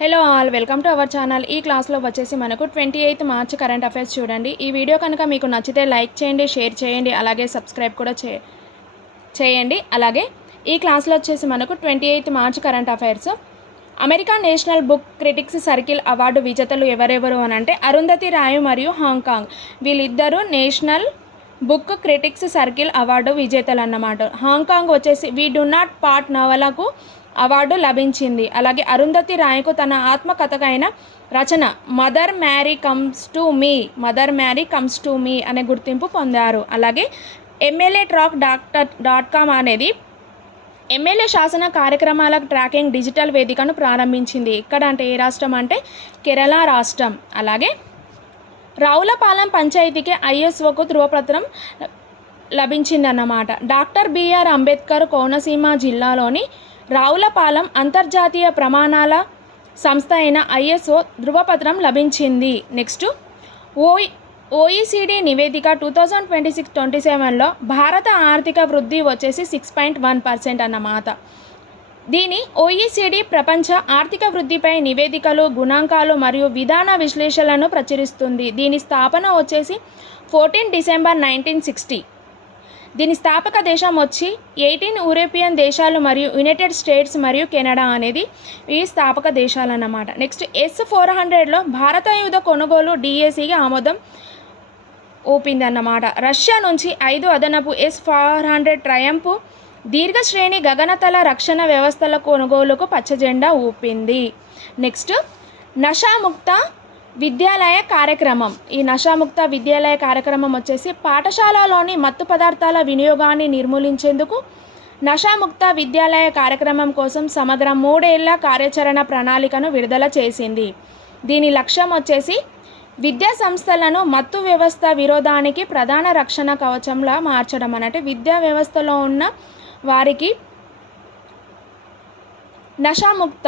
Hello all, welcome to our channel. ఈ క్లాస్లో వచ్చేసి మనకు 28 మార్చ్ కరెంట్ అఫైర్స్ చూడండి. ఈ వీడియో కనుక మీకు నచ్చితే లైక్ చేయండి, షేర్ చేయండి, అలాగే సబ్స్క్రైబ్ కూడా చేయండి. అలాగే ఈ క్లాస్లో వచ్చేసి మనకు 28 March current affairs. America national book critics circle award విజేతలు ఎవరెవరు అని అంటే అరుంధతి రాయ్ మరియు హాంకాంగ్, వీళ్ళిద్దరూ national book critics circle award విజేతలు అన్నమాట. హాంకాంగ్ వచ్చేసి వి డు నాట్ పార్ట్ నవలకు అవార్డు లభించింది. అలాగే అరుంధతి రాయ్కు తన ఆత్మకథకైన రచన mother mary comes to me అనే గుర్తింపు పొందారు. అలాగే MLATalk.com అనేది ఎమ్మెల్యే శాసన కార్యక్రమాల ట్రాకింగ్ డిజిటల్ వేదికను ప్రారంభించింది. ఇక్కడ అంటే ఏ రాష్ట్రం అంటే కేరళ రాష్ట్రం. అలాగే రావులపాలెం పంచాయతీకి ISOకు ధృవపత్రం లభించిందన్నమాట. డాక్టర్ బిఆర్ అంబేద్కర్ కోనసీమ జిల్లాలోని రావులపాలెం అంతర్జాతీయ ప్రమాణాల సంస్థ అయిన ISO ధృవపత్రం లభించింది. నెక్స్ట్ OECD నివేదిక 2026-27లో భారత ఆర్థిక వృద్ధి వచ్చేసి 6.1% అన్నమాట. దీని OECD ప్రపంచ ఆర్థిక వృద్ధిపై నివేదికలు, గుణాంకాలు మరియు విధాన విశ్లేషణలను ప్రచురిస్తుంది. దీని స్థాపన వచ్చేసి 14 డిసెంబర్ 1960. దీని స్థాపక దేశం వచ్చి 18 యూరోపియన్ దేశాలు మరియు యునైటెడ్ స్టేట్స్ మరియు కెనడా అనేది ఈ స్థాపక దేశాలు అన్నమాట. నెక్స్ట్ S-400లో భారత యుద్ధ కొనుగోలు DACకి ఆమోదం ఊపిందన్నమాట. రష్యా నుంచి 5 అదనపు S-400 ట్రయంఫ్ దీర్ఘశ్రేణి గగనతల రక్షణ వ్యవస్థల కొనుగోలుకు పచ్చజెండా ఊపింది. నెక్స్ట్ నషాముక్త విద్యాలయ కార్యక్రమం. ఈ నషాముక్త విద్యాలయ కార్యక్రమం వచ్చేసి పాఠశాలలోని మత్తు పదార్థాల వినియోగాన్ని నిర్మూలించేందుకు నషాముక్త విద్యాలయ కార్యక్రమం కోసం సమగ్ర 3 ఏళ్ల కార్యాచరణ ప్రణాళికను విడుదల చేసింది. దీని లక్ష్యం వచ్చేసి విద్యా సంస్థలను మత్తు వ్యవస్థ విరోధానికి ప్రధాన రక్షణ కవచంలా మార్చడం. అంటే విద్యా వ్యవస్థలో ఉన్న వారికి నషాముక్త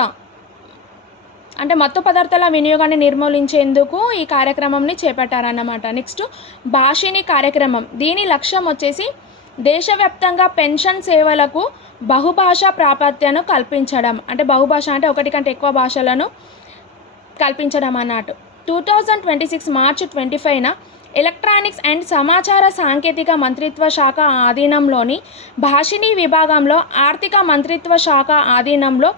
అంటే మత్తు పదార్థాల వినియోగాన్ని నిర్మూలించేందుకు ఈ కార్యక్రమంని చేపట్టారన్నమాట. నెక్స్ట్ భాషిని కార్యక్రమం. దీని లక్ష్యం వచ్చేసి దేశవ్యాప్తంగా పెన్షన్ సేవలకు బహుభాషా ప్రాప్యతను కల్పించడం. అంటే బహుభాష అంటే ఒకటి కంటే ఎక్కువ భాషలను కల్పించడం అన్నట్టు. 2026 మార్చి 25న ఎలక్ట్రానిక్స్ అండ్ సమాచార సాంకేతిక మంత్రిత్వ శాఖ ఆధీనంలోని భాషిని విభాగంలో ఆర్థిక మంత్రిత్వ శాఖ ఆధీనంలో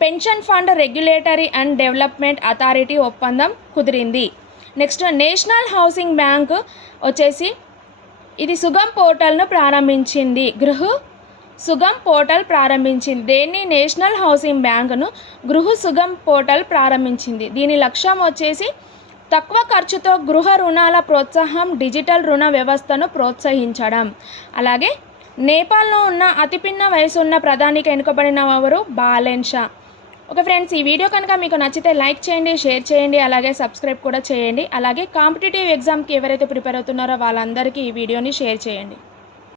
pension fund regulatory and development authority ఒప్పందం కుదిరింది. నెక్స్ట్ నేషనల్ హౌసింగ్ బ్యాంక్ వచ్చేసి ఇది సుగమ్ పోర్టల్ను ప్రారంభించింది. సుగమ్ పోర్టల్ ప్రారంభించింది. దేన్ని నేషనల్ హౌసింగ్ బ్యాంకును సుగమ్ పోర్టల్ ప్రారంభించింది. దీని లక్ష్యం వచ్చేసి తక్కువ ఖర్చుతో గృహ రుణాల ప్రోత్సాహం, డిజిటల్ రుణ వ్యవస్థను ప్రోత్సహించడం. అలాగే నేపాల్లో ఉన్న అతిపిన్న వయసున్న ప్రధానికి ఎన్నుకబడిన వారు బాలెన్ షా. ఓకే ఫ్రెండ్స్, ఈ వీడియో కనుక మీకు నచ్చితే లైక్ చేయండి, షేర్ చేయండి, అలాగే సబ్స్క్రైబ్ కూడా చేయండి. అలాగే కాంపిటేటివ్ ఎగ్జామ్కి ఎవరైతే ప్రిపేర్ అవుతున్నారో వాళ్ళందరికీ ఈ వీడియోని షేర్ చేయండి.